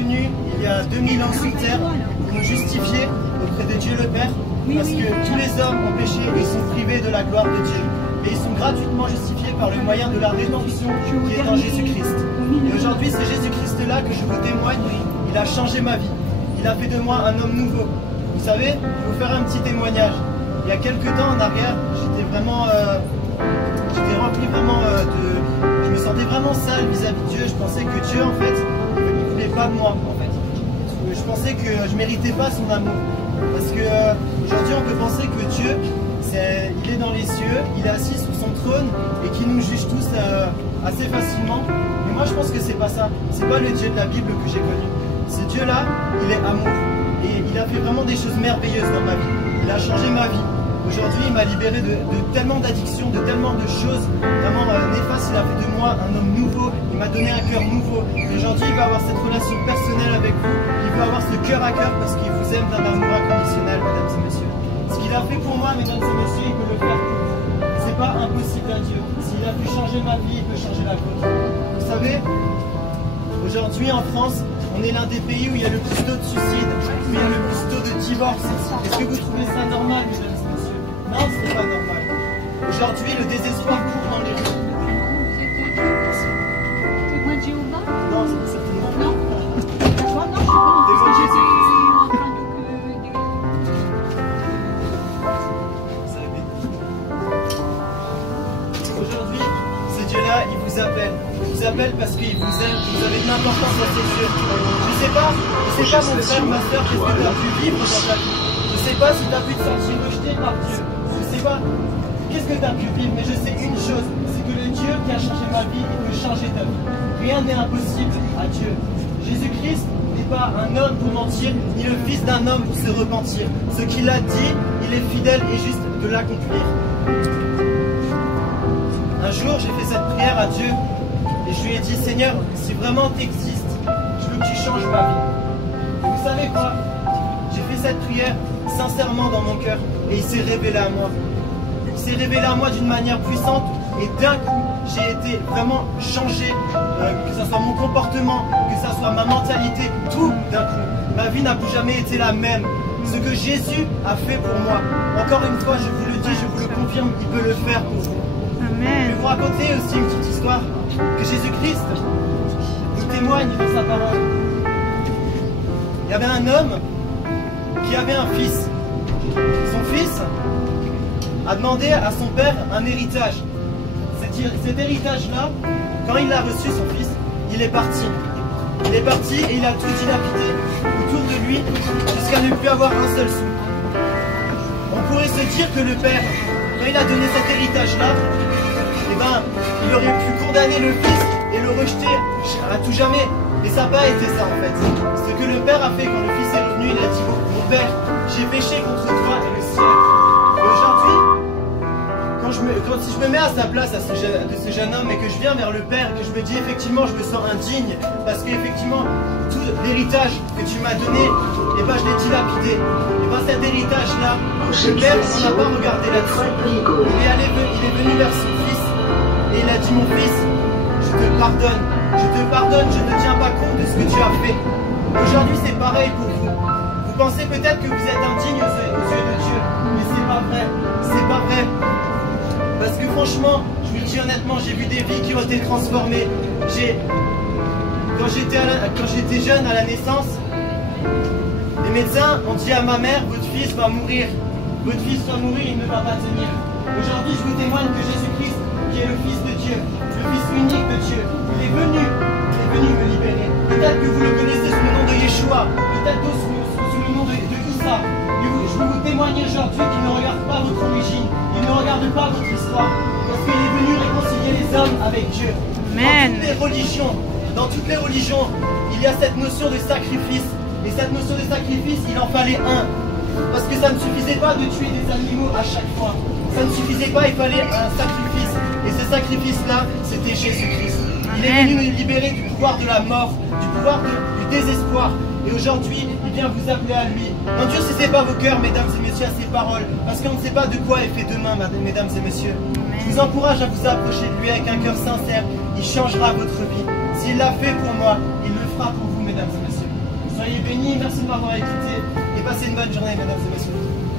venu il y a 2000 ans sur terre pour nous justifier auprès de Dieu le Père, parce que tous les hommes ont péché et sont privés de la gloire de Dieu. Et ils sont gratuitement justifiés par le moyen de la rédemption qui est en Jésus-Christ. Et aujourd'hui, c'est Jésus-Christ-là que je vous témoigne. Il a changé ma vie. Il a fait de moi un homme nouveau. Vous savez, je vais vous faire un petit témoignage. Il y a quelques temps en arrière, j'étais rempli vraiment de... Je me sentais vraiment sale vis-à-vis de Dieu. Je pensais que Dieu, en fait, il ne voulait pas de moi, en fait. Je pensais que je ne méritais pas son amour. Parce que aujourd'hui, on peut penser que Dieu, il est dans les cieux, il est assis sur son trône et qu'il nous juge tous assez facilement. Mais moi, je pense que c'est pas ça. C'est pas le Dieu de la Bible que j'ai connu. Ce Dieu-là, il est amour. Et il a fait vraiment des choses merveilleuses dans ma vie. Il a changé ma vie. Aujourd'hui, il m'a libéré de tellement d'addictions, de tellement de choses vraiment néfastes. Il a fait de moi un homme nouveau. Il m'a donné un cœur nouveau. Et aujourd'hui, il va avoir cette relation personnelle avec vous. Il va avoir ce cœur à cœur parce qu'il vous aime d'un amour inconditionnel, mesdames et messieurs. Ce qu'il a fait pour moi, mesdames et messieurs, il peut le faire pour vous. C'est pas impossible à Dieu. S'il a pu changer ma vie, il peut changer la vôtre. Vous savez, aujourd'hui en France, on est l'un des pays où il y a le plus taux de suicide, où il y a le plus taux de divorce. Est-ce que vous trouvez ça normal, mesdames et messieurs? Non, ce n'est pas normal. Aujourd'hui, le désespoir court dans les rues. Témoin de Jéhovah? Non, certainement pas. Non. Moi, non, je suis pas. Témoin de Jésus. Aujourd'hui, ce Dieu-là, il vous appelle. Il vous appelle parce qu'il vous aime, vous avez de l'importance à ses yeux. Je sais pas mon frère, ma soeur, qu'est-ce que tu as pu vivre dans ta vie. Je sais pas si tu as pu te sentir rejeté par Dieu. Je sais pas qu'est-ce que tu as pu vivre, mais je sais une chose, c'est que le Dieu qui a changé ma vie, il peut changer ta vie. Rien n'est impossible à Dieu. Jésus-Christ n'est pas un homme pour mentir, ni le fils d'un homme pour se repentir. Ce qu'il a dit, il est fidèle et juste de l'accomplir. Un jour, j'ai fait cette prière à Dieu et je lui ai dit, Seigneur, si vraiment tu existes, je veux que tu changes ma vie. Et vous savez quoi? J'ai fait cette prière sincèrement dans mon cœur et il s'est révélé à moi. Il s'est révélé à moi d'une manière puissante et d'un coup, j'ai été vraiment changé, que ce soit mon comportement, que ce soit ma mentalité, tout d'un coup. Ma vie n'a plus jamais été la même. Ce que Jésus a fait pour moi, encore une fois, je vous le dis, je vous le confirme, il peut le faire pour vous. Je vais vous raconter aussi une petite histoire que Jésus-Christ nous témoigne dans sa parole. Il y avait un homme qui avait un fils. Son fils a demandé à son père un héritage. Cet héritage-là, quand il a reçu son fils, il est parti. Il est parti et il a tout dilapidé autour de lui jusqu'à ne plus avoir un seul sou. On pourrait se dire que le père, quand il a donné cet héritage-là, eh ben, il aurait pu condamner le fils et le rejeter à tout jamais. Mais ça n'a pas été ça en fait. Ce que le père a fait quand le fils est revenu, il a dit, mon père, j'ai péché contre toi et le ciel. Et aujourd'hui, si je me mets à sa place de ce jeune homme et que je viens vers le père, que je me dis effectivement je me sens indigne parce qu'effectivement tout l'héritage que tu m'as donné, et ben je l'ai dilapidé. Et ben cet héritage là, le père on n'a pas regardé là-dessus. Il est venu vers son fils et il a dit, mon fils, je te pardonne, je ne tiens pas compte de ce que tu as fait. Aujourd'hui c'est pareil pour vous. Vous pensez peut-être que vous êtes indigne aux yeux de Dieu, mais c'est pas vrai, c'est pas vrai. Parce que franchement, je vous le dis honnêtement, j'ai vu des vies qui ont été transformées. Quand j'étais jeune à la naissance, les médecins ont dit à ma mère, votre fils va mourir. Votre fils va mourir, il ne va pas tenir. Aujourd'hui, je vous témoigne que Jésus-Christ, qui est le Fils de Dieu, le Fils unique de Dieu, il est venu me libérer. Peut-être que vous le connaissez sous le nom de Yeshua, peut-être sous le nom de Issa. Je veux vous témoigner aujourd'hui qu'il ne regarde pas votre origine, il ne regarde pas votre histoire, parce qu'il est venu réconcilier les hommes avec Dieu. Amen. Dans toutes les religions, il y a cette notion de sacrifice. Et cette notion de sacrifice, il en fallait un. Parce que ça ne suffisait pas de tuer des animaux à chaque fois. Ça ne suffisait pas, il fallait un sacrifice. Et ce sacrifice-là, c'était Jésus-Christ. Il est venu nous libérer du pouvoir de la mort, du pouvoir du désespoir. Et aujourd'hui, il vient vous appeler à lui. N'endurcissez pas vos cœurs, mesdames et messieurs, à ses paroles. Parce qu'on ne sait pas de quoi est fait demain, mesdames et messieurs. Je vous encourage à vous approcher de lui avec un cœur sincère. Il changera votre vie. S'il l'a fait pour moi, il le fera pour vous, mesdames et messieurs. Soyez bénis, merci de m'avoir écouté et passez une bonne journée, mesdames et messieurs.